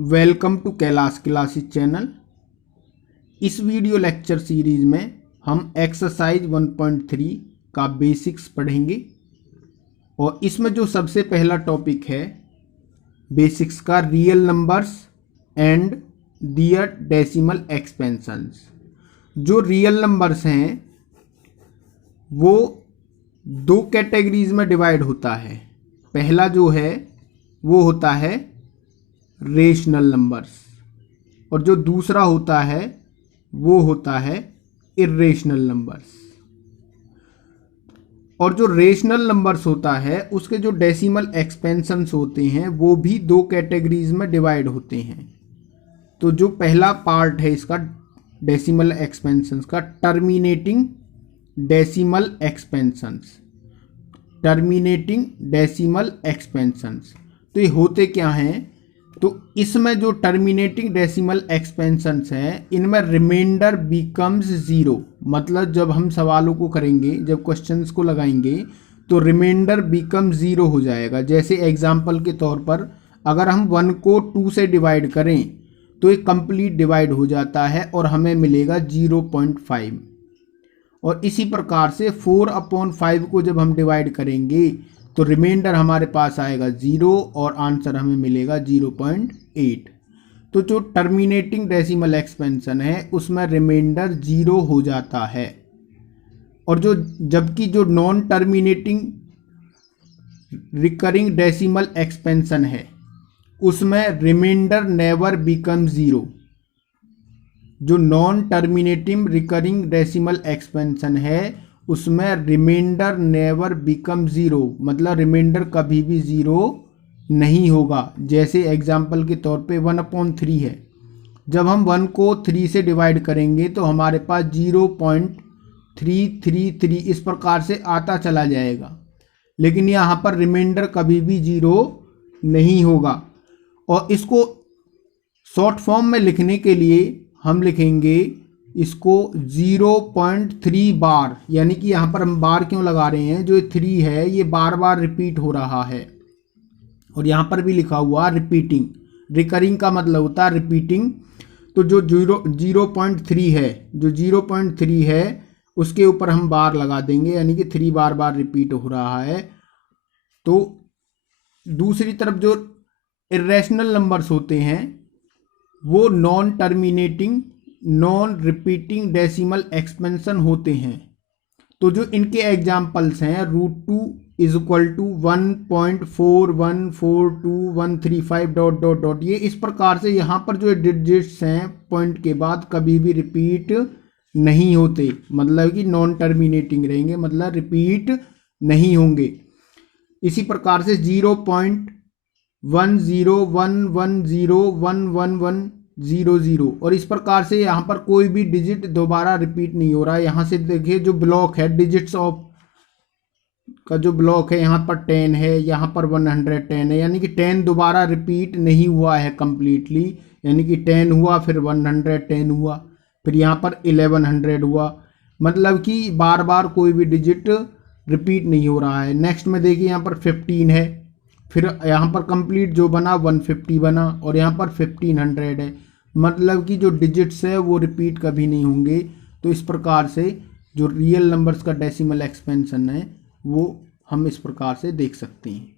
Welcome to Kailash classes channel. इस video lecture series में हम एक्सरसाइज 1.3 का बेसिक्स पढ़ेंगे और इसमें जो सबसे पहला टॉपिक है बेसिक्स का, real numbers and their decimal expansions. जो रियल नंबर्स हैं वो दो कैटेगरीज में डिवाइड होता है। पहला जो है वो होता है रेशनल नंबर्स और जो दूसरा होता है वो होता है इर्रेशनल नंबर्स। और जो रेशनल नंबर्स होता है उसके जो डेसिमल एक्सपेंशंस होते हैं वो भी दो कैटेगरीज में डिवाइड होते हैं। तो जो पहला पार्ट है इसका डेसिमल एक्सपेंशंस का, terminating decimal expansions. Terminating decimal expansions तो ये होते क्या हैं? तो इसमें जो टर्मिनेटिंग डेसिमल एक्सपेंशंस हैं इनमें रिमाइंडर बिकम्स ज़ीरो। मतलब जब हम सवालों को करेंगे, जब क्वेश्चंस को लगाएंगे तो रिमाइंडर बिकम ज़ीरो हो जाएगा। जैसे एग्जांपल के तौर पर अगर हम 1 को 2 से डिवाइड करें तो ये कंप्लीट डिवाइड हो जाता है और हमें मिलेगा 0.5। और इसी प्रकार से 4/5 को जब हम डिवाइड करेंगे तो रिमाइंडर हमारे पास आएगा 0 और आंसर हमें मिलेगा 0.8। तो जो टर्मिनेटिंग डेसिमल एक्सपेंशन है उसमें रिमाइंडर 0 हो जाता है। और जो जबकि जो non terminating recurring decimal expansion है उसमें रिमाइंडर नेवर बिकम 0। जो non terminating recurring decimal expansion है उसमें रिमाइंडर नेवर बिकम 0, मतलब रिमाइंडर कभी भी 0 नहीं होगा। जैसे एग्जाम्पल के तौर पे 1/3 है, जब हम 1 को 3 से डिवाइड करेंगे तो हमारे पास 0.333 इस प्रकार से आता चला जाएगा, लेकिन यहाँ पर रिमाइंडर कभी भी 0 नहीं होगा। और इसको शॉर्ट फॉर्म में लिखने के लिए हम लिखेंगे इसको 0.3 बार, यानी कि यहाँ पर हम बार क्यों लगा रहे हैं, जो 3 है ये बार बार रिपीट हो रहा है। और यहाँ पर भी लिखा हुआ रिपीटिंग। रिकरिंग का मतलब होता है रिपीटिंग। तो जो 0.3 है, जो 0.3 है उसके ऊपर हम बार लगा देंगे, यानी कि 3 बार बार रिपीट हो रहा है। तो दूसरी तरफ जो इर्रेशनल नंबर्स होते हैं वो non terminating non repeating decimal expansion होते हैं। तो जो इनके एग्जाम्पल्स हैं √2 = 1.4142135 ... ये इस प्रकार से यहाँ पर जो डिजिट्स हैं पॉइंट के बाद कभी भी रिपीट नहीं होते, मतलब कि नॉन टर्मिनेटिंग रहेंगे, मतलब रिपीट नहीं होंगे। इसी प्रकार से 0.1011011100 और इस प्रकार से यहाँ पर कोई भी डिजिट दोबारा रिपीट नहीं हो रहा है। यहाँ से देखिए जो ब्लॉक है डिजिट्स ऑफ का जो ब्लॉक है यहाँ पर 10 है, यहाँ पर 110 है, यानी कि 10 दोबारा रिपीट नहीं हुआ है कम्प्लीटली। यानी कि 10 हुआ, फिर 110 हुआ, फिर यहाँ पर 1100 हुआ, मतलब कि बार बार कोई भी डिजिट रिपीट नहीं हो रहा है। नेक्स्ट में देखिए यहाँ पर 15 है, फिर यहाँ पर कंप्लीट जो बना 150 बना और यहाँ पर 1500 है, मतलब कि जो डिजिट्स है वो रिपीट कभी नहीं होंगे। तो इस प्रकार से जो रियल नंबर्स का डेसिमल एक्सपेंशन है वो हम इस प्रकार से देख सकते हैं।